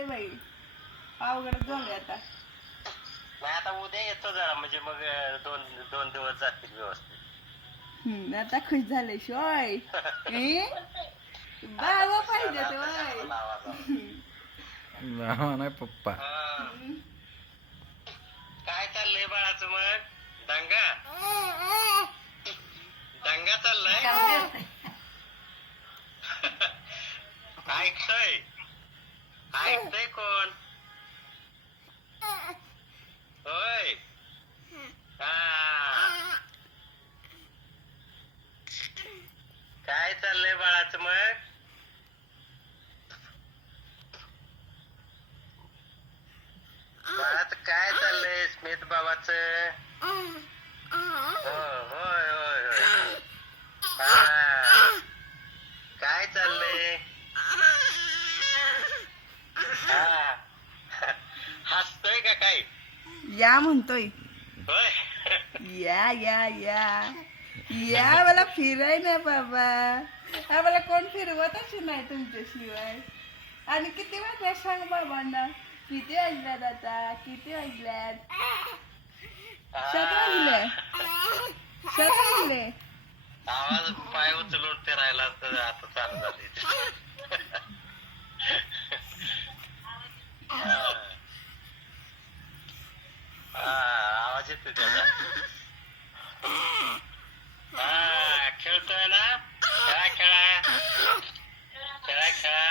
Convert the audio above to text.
झालंय बाई, अवघड झालंय आता. नाही आता उद्या येतो जरा, म्हणजे मग दोन दोन दिवस जातील व्यवस्थित. आता खुश झाले शिवाय बाबा पाहिजे ते बाय. नाही पप्पा. काय चाललंय बाळाचं मग? दंगा दंगा चाललाय. ऐकतोय ऐकतोय कोण? होय. काय चाललंय बाळाचं मग? बाळाचं काय चाललंय स्मित बाबाचं? होय होय होय. काय चाललंय? हसतोय का काय? या म्हणतोय. होय. या या या या मला फिराय ना बाबा, आम्हाला कोण फिरवतच नाही तुमच्याशिवाय. आणि किती वाजल्या सांग बाबांना? किती वाजल्यात आता? किती वाजल्यात? 7 वाजले. 7 वाजले. आवाज पाय उचलून फिरायला तर आता चालू झाले. आवाज येतो त्याचा. खेळतोय ना? खेळा खेळा खेळा खेळा.